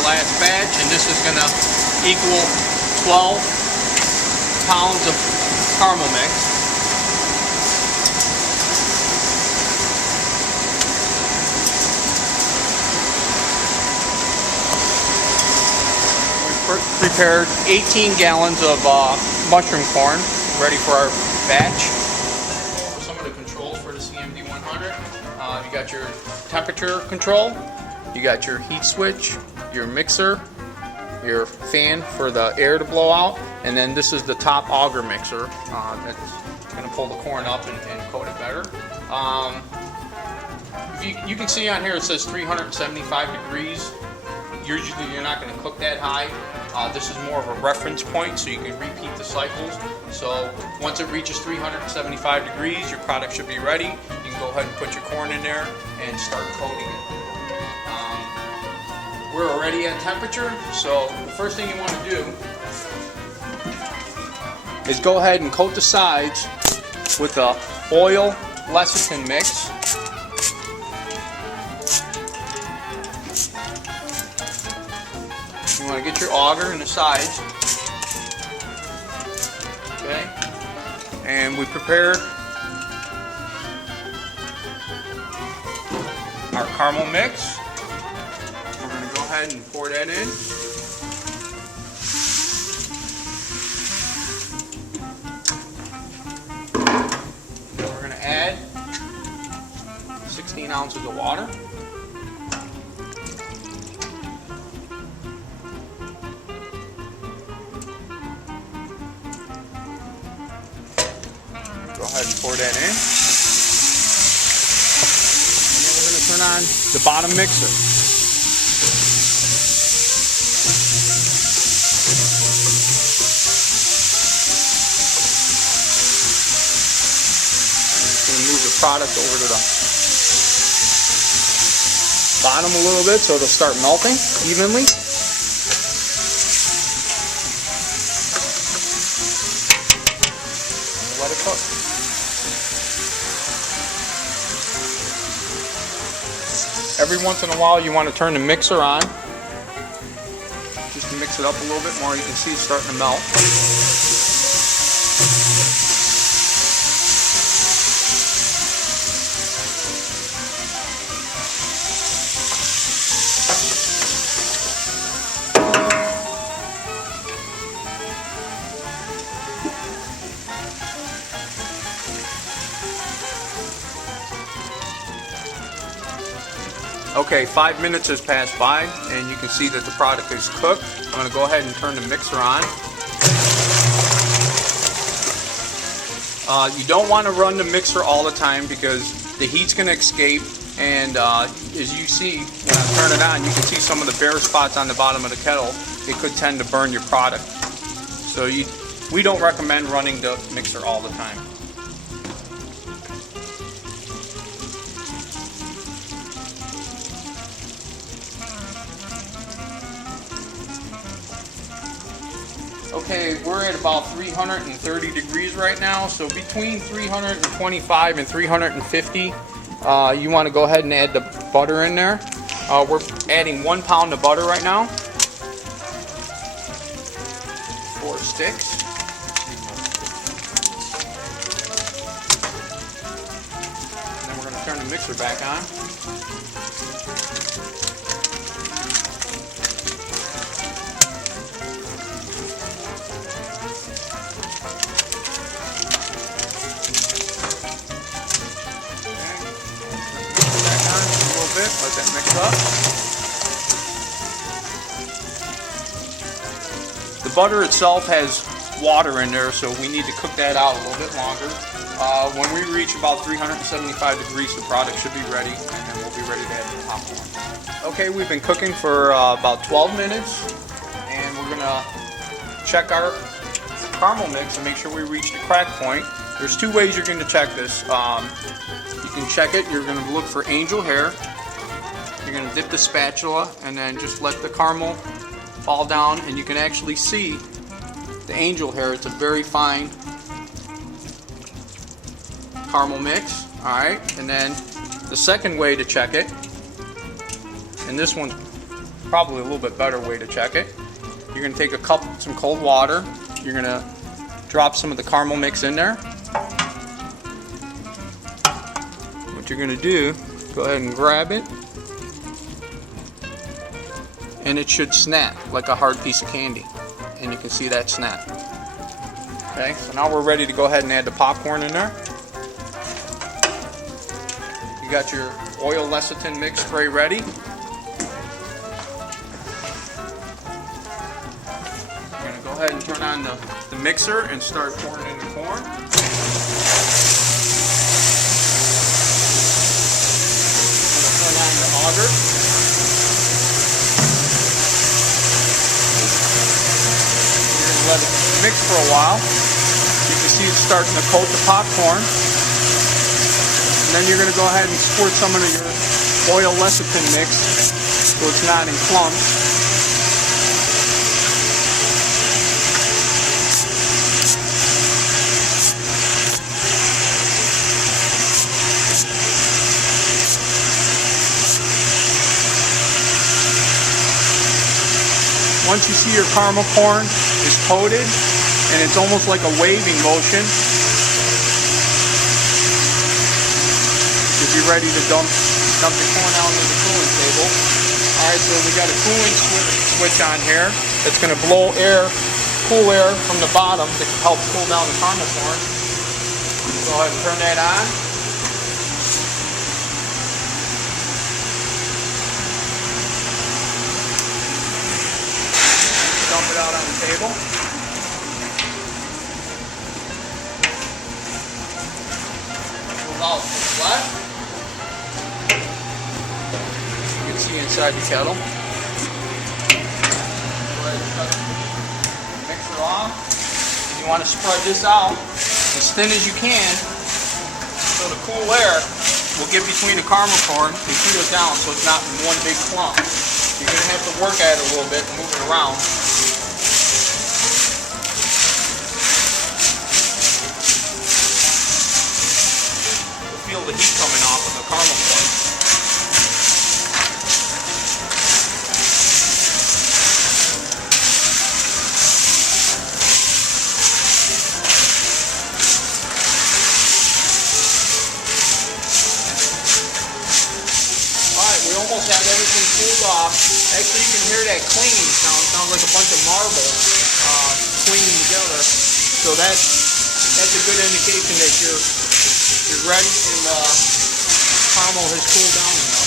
our last batch, and this is going to equal 12 pounds of caramel mix. Prepared 18 gallons of mushroom corn, ready for our batch. Some of the controls for the CMD 100. You got your temperature control, you got your heat switch, your mixer, your fan for the air to blow out, and then this is the top auger mixer that's going to pull the corn up and coat it better. You can see on here it says 375 degrees. Usually you're not going to cook that high. This is more of a reference point, so you can repeat the cycles. So once it reaches 375 degrees, your product should be ready. You can go ahead and put your corn in there and start coating it. We're already at temperature, so the first thing you want to do is go ahead and coat the sides with a oil lecithin mix. You want to get your auger in the sides. Okay. And we prepared our caramel mix. We're going to go ahead and pour that in. We're going to add 16 ounces of water. Go ahead and pour that in. And then we're going to turn on the bottom mixer. I'm going to move the product over to the bottom a little bit so it'll start melting evenly. Let it cook. Every once in a while you want to turn the mixer on just to mix it up a little bit more. You can see it's starting to melt. Okay, 5 minutes has passed by and you can see that the product is cooked. I'm going to go ahead and turn the mixer on. You don't want to run the mixer all the time because the heat's going to escape, and as you see, when I turn it on, you can see some of the bare spots on the bottom of the kettle. It could tend to burn your product. So we don't recommend running the mixer all the time. Okay, we're at about 330 degrees right now, so between 325 and 350, you want to go ahead and add the butter in there. We're adding 1 pound of butter right now. 4 sticks. And then we're going to turn the mixer back on. Let that mix up. The butter itself has water in there, so we need to cook that out a little bit longer. When we reach about 375 degrees, the product should be ready, and then we'll be ready to add the popcorn. Okay, we've been cooking for about 12 minutes, and we're going to check our caramel mix and make sure we reach the crack point. There's 2 ways you're going to check this. You can check it. You're going to look for angel hair. You're going to dip the spatula and then just let the caramel fall down, and you can actually see the angel hair. It's a very fine caramel mix. Alright, and then the second way to check it, and this one's probably a little bit better way to check it. You're going to take some cold water. You're going to drop some of the caramel mix in there. What you're going to do, go ahead and grab it, and it should snap like a hard piece of candy. And you can see that snap. Okay, so now we're ready to go ahead and add the popcorn in there. You got your oil lecithin mix spray ready. You're going to go ahead and turn on the mixer and start pouring in the corn. Turn on the auger. You're going to let it mix for a while. You can see it's starting to coat the popcorn. And then you're going to go ahead and squirt some of your oil lecithin mix so it's not in clumps. Once you see your caramel corn is coated and it's almost like a waving motion, you'll be ready to dump the corn out into the cooling table. Alright, so we got a cooling switch on here that's going to blow cool air from the bottom to help cool down the caramel corn. Go ahead and turn that on. Dump it out on the table. Move out to the left. You can see inside the kettle. Go ahead and cut the mixer off. You want to spread this out as thin as you can so the cool air will get between the caramel corn and cool it down so it's not in one big clump. You're going to have to work at it a little bit and move it around. Feel the heat coming off of the caramel corn. Alright, we almost have everything cooled off. Actually, you can hear that clinging sound. It sounds like a bunch of marble clinging together. So that's a good indication that you're ready and caramel has cooled down enough.